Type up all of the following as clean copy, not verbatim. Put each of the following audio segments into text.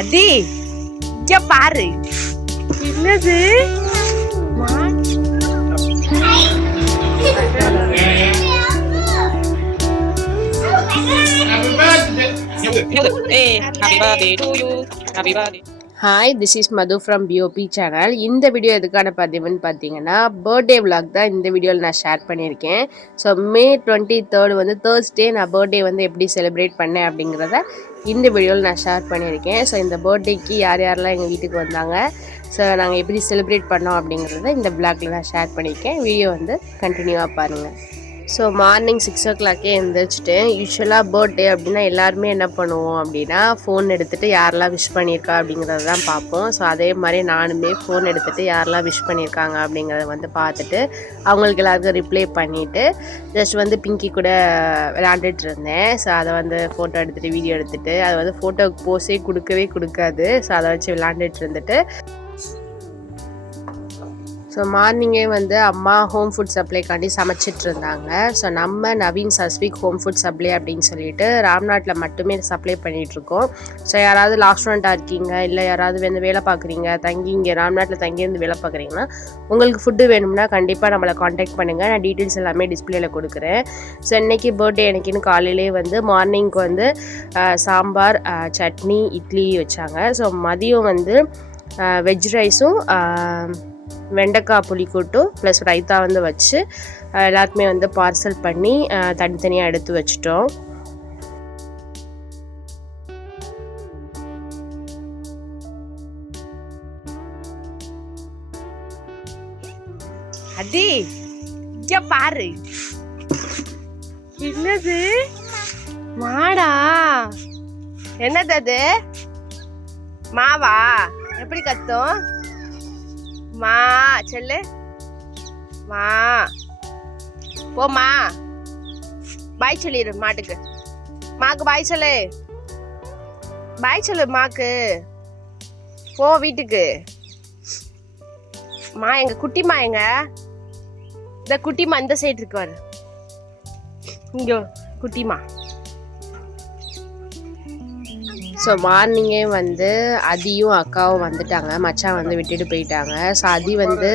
அடி இங்க பாரு என்னது hi, this is Madhu from POP channel. இந்த வீடியோ எதுக்கான பதிவுன்னு பார்த்தீங்கன்னா, பர்த்டே விலாக் தான் இந்த வீடியோவில் நான் ஷேர் பண்ணியிருக்கேன். ஸோ மே 23 வந்து தேர்ஸ்டே நான் பர்த்டே வந்து எப்படி செலிப்ரேட் பண்ணேன் அப்படிங்கிறத இந்த வீடியோவில் நான் ஷேர் பண்ணியிருக்கேன். ஸோ இந்த பர்த்டேக்கு யார் யாரெல்லாம் எங்கள் வீட்டுக்கு வந்தாங்க, ஸோ நாங்கள் எப்படி செலிப்ரேட் பண்ணோம் அப்படிங்கிறத இந்த விலாகில் நான் ஷேர் பண்ணியிருக்கேன். வீடியோ வந்து கண்டினியூவாக பாருங்கள். So morning 6 o'clock எழுந்திரிச்சிட்டேன். யூஸ்வலாக பர்த்டே அப்படின்னா எல்லாருமே என்ன பண்ணுவோம் அப்படின்னா, ஃபோன் எடுத்துகிட்டு யாரெல்லாம் விஷ் பண்ணியிருக்கா அப்படிங்கிறத தான் பார்ப்போம். ஸோ அதே மாதிரி நானுமே ஃபோன் எடுத்துகிட்டு யாரெல்லாம் விஷ் பண்ணியிருக்காங்க அப்படிங்கிறத வந்து பார்த்துட்டு அவங்களுக்கு எல்லாருக்கும் ரிப்ளை பண்ணிவிட்டு ஜஸ்ட் வந்து பிங்கி கூட விளையாண்டுட்டு இருந்தேன். ஸோ அதை வந்து ஃபோட்டோ எடுத்துகிட்டு வீடியோ எடுத்துகிட்டு அதை வந்து ஃபோட்டோக்கு போஸே கொடுக்காது. ஸோ அதை வச்சு விளையாண்டுட்டு இருந்துட்டு ஸோ மார்னிங்கே வந்து அம்மா ஹோம் ஃபுட் சப்ளைக்காண்டி சமைச்சிட்டு இருந்தாங்க. ஸோ நம்ம நவீன் சஸ்விக் ஹோம் ஃபுட் சப்ளை அப்படின்னு சொல்லிட்டு ராம்நாட்டில் மட்டுமே சப்ளை பண்ணிகிட்ருக்கோம். ஸோ யாராவது லாஸ்டூடெண்ட்டாக இருக்கீங்க, இல்லை யாராவது வந்து வேலை பார்க்குறீங்க, தங்கி இங்கே ராம்நாட்டில் தங்கியிருந்து வேலை பார்க்குறீங்கன்னா உங்களுக்கு ஃபுட்டு வேணும்னா கண்டிப்பாக நம்மளை காண்டாக்ட் பண்ணுங்கள். நான் டீட்டெயில்ஸ் எல்லாமே டிஸ்பிளேயில் கொடுக்குறேன். ஸோ இன்றைக்கி பர்த்டே எனக்குன்னு காலையிலே வந்து மார்னிங்க்கு வந்து சாம்பார், சட்னி, இட்லி வச்சாங்க. ஸோ மதியம் வந்து வெஜ் ரைஸும் வெண்டைக்காய் புளிக்கூட்டும் ப்ளஸ் ரைத்தா வந்து வச்சு எல்லாருக்குமே வந்து பார்சல் பண்ணி தனித்தனியாக எடுத்து வச்சிட்டோம். அடி இங்க பாரு என்னது மாடா, என்னது அது மாவா? எப்படி கத்தும்? மா சொல்லு, மா போமா, பாய் சொல்லிடு மாட்டுக்கு. மாக்கு பாய் சொல்லு, பாய் சொல்லு மாக்கு. போ வீட்டுக்கு. மா எங்க குட்டிமா எங்க? இந்த குட்டிமா இந்த சைடு இருக்கு வர, இங்க குட்டிமா. ஸோ மார்னிங்கே வந்து அதியும் அக்காவும் வந்துட்டாங்க. மச்சான் வந்து விட்டுட்டு போயிட்டாங்க. ஸோ அதி வந்து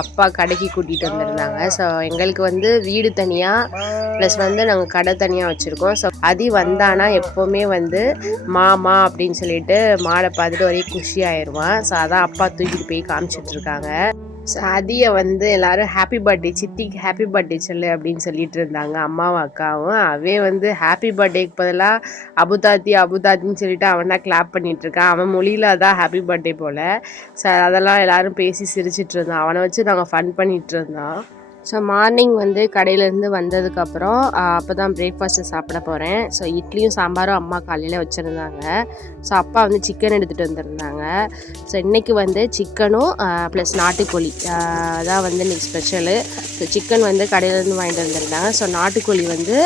அப்பா கடைக்கு கூட்டிகிட்டு வந்திருந்தாங்க. ஸோ எங்களுக்கு வந்து வீடு தனியாக ப்ளஸ் வந்து நாங்கள் கடை தனியாக வச்சுருக்கோம். ஸோ அதி வந்தானா எப்போவுமே வந்து மாமா அப்படின்னு சொல்லிட்டு மாடை பார்த்துட்டு ஒரே குஷி ஆயிடுவான். ஸோ அதான் அப்பா தூக்கிட்டு போய் காமிச்சிட்ருக்காங்க. ஸோ அதியை வந்து எல்லோரும் ஹாப்பி பர்த்டே சித்திக்கு ஹாப்பி பர்த்டே சொல்லு அப்படின்னு சொல்லிட்டு இருந்தாங்க அம்மாவும் அக்காவும். அவே வந்து ஹாப்பி பர்த்டேக்கு பதிலாக அபுதாத்தின்னு சொல்லிட்டு அவன் தான் கிளாப் பண்ணிகிட்ருக்கான். அவன் மொழியில் அதான் ஹாப்பி பர்த்டே போல். ஸோ அதெல்லாம் எல்லோரும் பேசி சிரிச்சிட்டு இருந்தோம். அவனை வச்சு நாங்கள் ஃபன் பண்ணிகிட்டு இருந்தோம். ஸோ மார்னிங் வந்து கடையிலேருந்து வந்ததுக்கப்புறம் அப்போ தான் பிரேக்ஃபாஸ்ட்டு சாப்பிட போகிறேன். ஸோ இட்லியும் சாம்பாரும் அம்மா காலையில் வச்சுருந்தாங்க. ஸோ அப்பா வந்து சிக்கன் எடுத்துகிட்டு வந்திருந்தாங்க. ஸோ இன்றைக்கி வந்து சிக்கனும் ப்ளஸ் நாட்டுக்கோழி அதான் வந்து இன்றைக்கி ஸ்பெஷலு. ஸோ சிக்கன் வந்து கடையிலேருந்து வாங்கிட்டு வந்திருந்தாங்க. ஸோ நாட்டுக்கோழி வந்து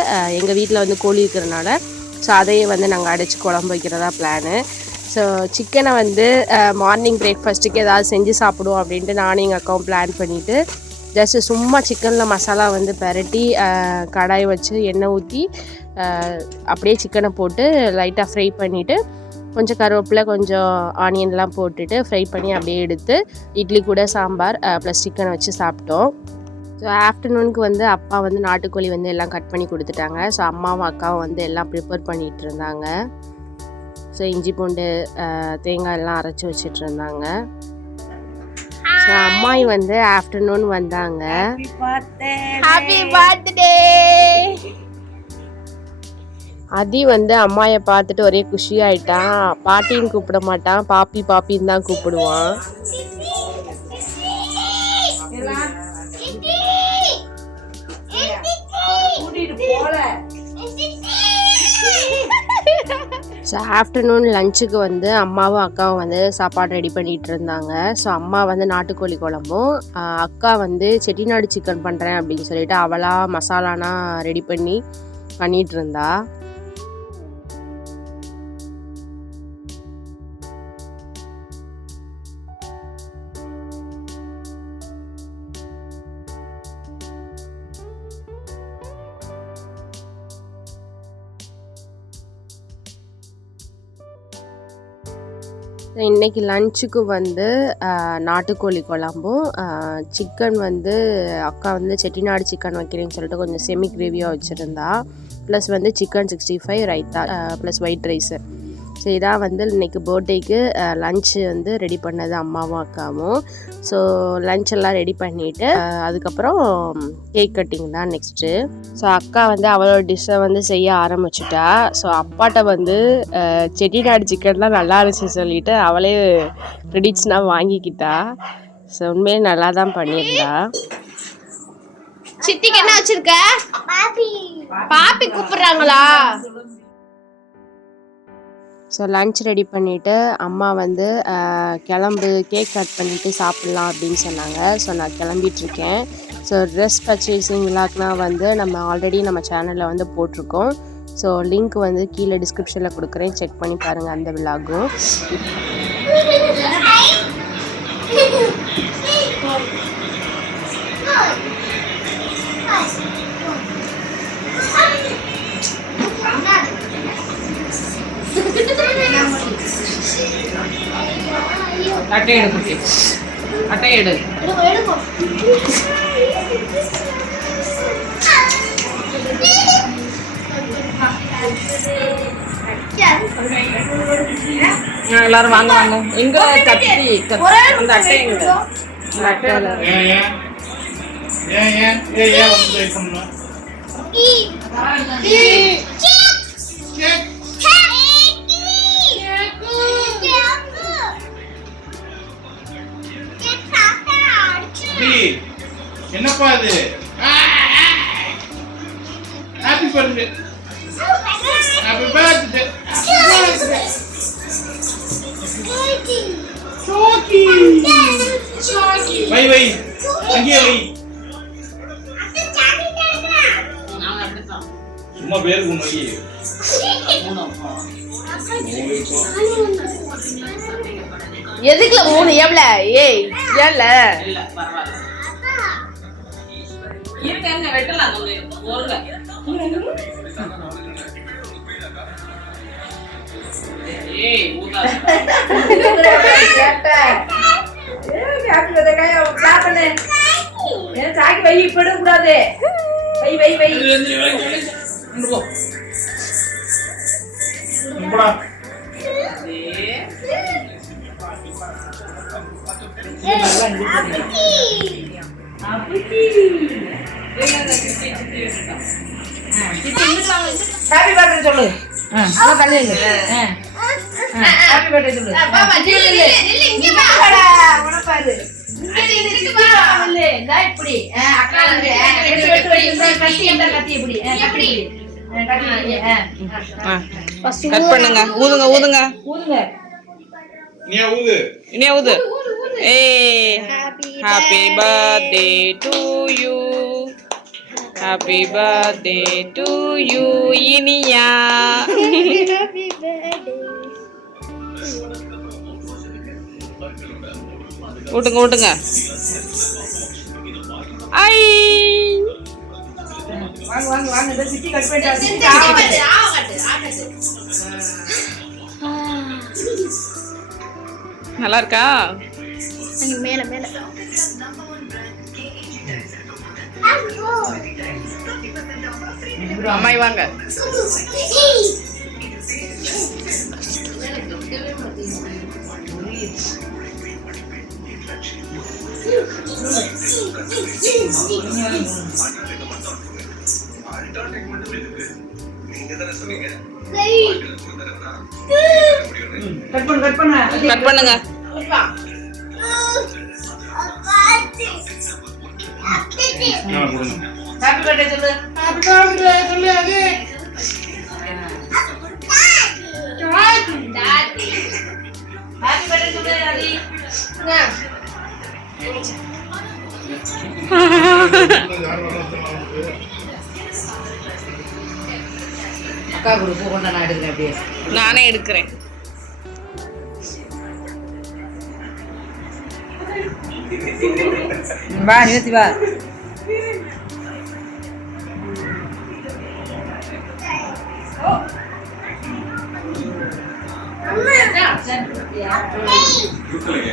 எங்கள் வீட்டில் வந்து கோழி இருக்கிறனால ஸோ அதையே வந்து நாங்கள் அடைச்சி குழம்பு வைக்கிறதா பிளானு. ஸோ சிக்கனை வந்து மார்னிங் பிரேக்ஃபாஸ்ட்டுக்கு ஏதாவது செஞ்சு சாப்பிடுவோம் அப்படின்ட்டு நானும் எங்கள் அக்காவும் பிளான் பண்ணிவிட்டு ஜஸ்ட்டு சும்மா சிக்கனில் மசாலா வந்து பெரட்டி கடாய் வச்சு எண்ணெய் ஊற்றி அப்படியே சிக்கனை போட்டு லைட்டாக ஃப்ரை பண்ணிவிட்டு கொஞ்சம் கருவேப்பிலை கொஞ்சம் ஆனியன்லாம் போட்டுட்டு ஃப்ரை பண்ணி அப்படியே எடுத்து இட்லி கூட சாம்பார் ப்ளஸ் சிக்கனை வச்சு சாப்பிட்டோம். ஸோ ஆஃப்டர்நூனுக்கு வந்து அப்பா வந்து நாட்டுக்கோழி வந்து எல்லாம் கட் பண்ணி கொடுத்துட்டாங்க. ஸோ அம்மாவும் அக்காவும் வந்து எல்லாம் ப்ரிப்பேர் பண்ணிகிட்டு இருந்தாங்க. ஸோ இஞ்சி பூண்டு தேங்காய் எல்லாம் அரைச்சி வச்சிட்டு இருந்தாங்க. ஸோ அம்மாயி வந்து ஆஃப்டர்நூன் வந்தாங்க. Happy birthday. அதி வந்து அம்மாயை பார்த்துட்டு ஒரே குஷியாயிட்டான். பாட்டின்னு கூப்பிட மாட்டான், பாப்பின்னு தான் கூப்பிடுவான். ஸோ ஆஃப்டர்நூன் லஞ்சுக்கு வந்து அம்மாவும் அக்காவும் வந்து சாப்பாடு ரெடி பண்ணிகிட்டு இருந்தாங்க. ஸோ அம்மா வந்து நாட்டுக்கோழி குழம்பும், அக்கா வந்து செட்டிநாடு சிக்கன் பண்ணுறேன் அப்படின்னு சொல்லிட்டு அவளாக மசாலானா ரெடி பண்ணிகிட்டு இருந்தா. இன்றைக்கி லஞ்சுக்கு வந்து நாட்டுக்கோழி குழம்பும் சிக்கன் வந்து அக்கா வந்து செட்டிநாடு சிக்கன் வைக்கிறேன்னு சொல்லிட்டு கொஞ்சம் செமி கிரேவியாக வச்சுருந்தா, ப்ளஸ் வந்து chicken 65 raita plus white rice. So இதான் வந்து இன்றைக்கி பர்த்டேக்கு லன்ச்சு வந்து ரெடி பண்ணது அம்மாவும் அக்காவும். ஸோ லன்ச் எல்லாம் ரெடி பண்ணிவிட்டு அதுக்கப்புறம் கேக் கட்டிங் தான் நெக்ஸ்ட்டு. ஸோ அக்கா வந்து அவளோட டிஷ்ஷை வந்து செய்ய ஆரம்பிச்சிட்டா. ஸோ அப்பாட்ட வந்து செட்டிநாடு சிக்கன்லாம் நல்லா இருந்துச்சு சொல்லிவிட்டு அவளே கிரெடிட்ஸ்னால் வாங்கிக்கிட்டா. ஸோ உண்மையே நல்லா தான் பண்ணியிருந்தா. சித்திக்கு என்ன வச்சிருக்க? பாப்பி கூப்பிடுறாங்களா? ஸோ லன்ச் ரெடி பண்ணிவிட்டு அம்மா வந்து கிளம்பு கேக் கட் பண்ணிவிட்டு சாப்பிட்லாம் அப்படின்னு சொன்னாங்க. ஸோ நான் கிளம்பிகிட்ருக்கேன். ஸோ ட்ரெஸ் பர்ச்சேசிங் விளாக்னால் வந்து நம்ம ஆல்ரெடி நம்ம சேனலில் வந்து போட்டிருக்கோம். ஸோ லிங்க் வந்து கீழே டிஸ்கிரிப்ஷனில் கொடுக்குறேன், செக் பண்ணி பாருங்கள் அந்த விளாகும். அட்டை எடு குட்டி, அட்டை எடு. எல்லாரும் வாங்க வாங்க. எங்க கத்தி அந்த அட்டை எங்க? அட்டையில என்னப்பா இது? Happy birthday, happy birthday. சோக்கி சோக்கி வை வை அங்கே வை. சும்மா பேருக்கு வை. எதுக்குல 3 எவ்வளோ? ஏய் ஏல இல்ல பரவாயில்ல. இருங்க வெட்டலாம் ஒருங்க. ஏய் ஊதா. கேட்ட. ஏய் ஹாப்பி பர்த்டே காய் கிளாப் பண்ணு. ஏன் சாக்கி வை இப்படி கூடாது. வை வை வை. இங்க போ. இங்கடா. ஹாப்பி பர்த்டே சொல்லு. அத கல்லுங்க. ஹாப்பி பர்த்டே சொல்லு. பாப்பா நில்லு இங்க வாடா. உன பாரு. இங்க வா. நில்லு. டேய் இப்படி. அக்கா வந்து வெட்டு கத்தி இந்த கத்தி இப்படி. கத்தி கட் பண்ணுங்க. ஊதுங்க ஊதுங்க ஊதுங்க. நீ ஊது. நீ ஊது. ஏய் happy birthday to you. Happy birthday to you Iniya. Happy birthday. ஊட்டுங்க ஊட்டுங்க. ஐ வாங்க வாங்க வாங்க. இந்த சிட்டி கட் பண்ணிட்டு நல்லா இருக்கா? மேல மேல அம்மாய் வாங்க. கட் பண்ணுங்க. ஹாப்பி பர்த்டே சொல்லு. ஹாப்பி பர்த்டே சொல்லு. அது டாடி ஹாப்பி பர்த்டே சொல்லு. அடி அக்கா குரூப் கொண்ட நான் எடுக்கிறேன். அப்படியே நானே எடுக்கிறேன். வா நிறுத்தி வா. குடுக்கலைங்க.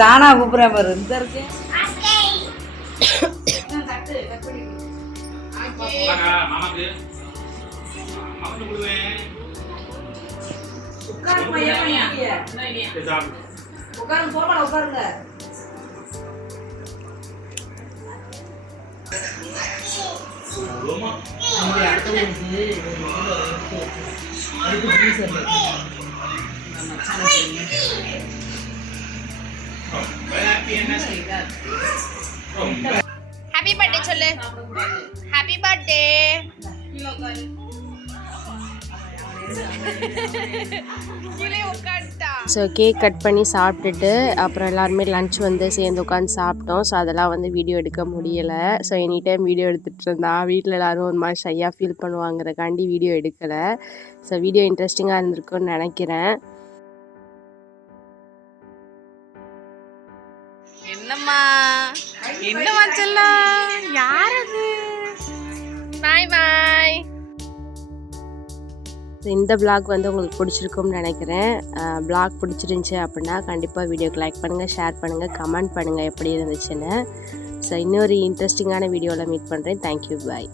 சாணா கூப்பிடுறேன் பாரு இந்த இருக்கு வாங்க, மாமாக்கு. மாமாக்கு கொடுவேன். சரி, சாப்பிடு. உட்காருங்க சோமால உட்காருங்க அவ்வளோமா? ஹாப்பி பர்த்டே சொல்லு. Happy birthday. So cake cut பண்ணி சாப்பிட்டுட்டு அப்புறம் எல்லாருமே லன்ச் வந்து சேர்ந்து உட்காந்து சாப்பிட்டோம். ஸோ அதெல்லாம் வந்து வீடியோ எடுக்க முடியலை. ஸோ எனி டைம் வீடியோ எடுத்துகிட்டு இருந்தா வீட்டில் எல்லோரும் ஒரு மாதிரி ஷையாக ஃபீல் பண்ணுவாங்கிறக்காண்டி வீடியோ எடுக்கலை. ஸோ வீடியோ இன்ட்ரெஸ்டிங்காக இருந்திருக்குன்னு நினைக்கிறேன். என்னம்மா செல்லம், யார் அது? பாய் பாய். இந்த vlog வந்து உங்களுக்கு பிடிச்சிருக்கும்னு நினைக்கிறேன். vlog பிடிச்சிருந்துச்சி அப்படின்னா கண்டிப்பாக வீடியோக்கு லைக் பண்ணுங்கள், ஷேர் பண்ணுங்கள், கமெண்ட் பண்ணுங்கள் எப்படி இருந்துச்சுன்னு. ஸோ இன்னொரு இன்ட்ரெஸ்டிங்கான வீடியோவில் மீட் பண்ணுறேன். தேங்க்யூ, பாய்.